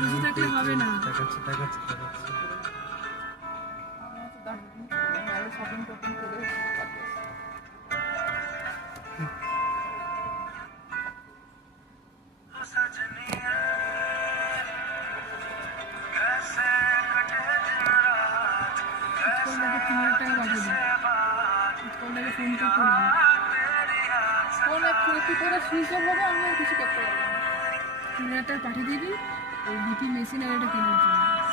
বুঝে থাকলে হবে না। পাঠিয়ে দিবি ওই বিপি মেশিন আর এটা কেনার জন্য।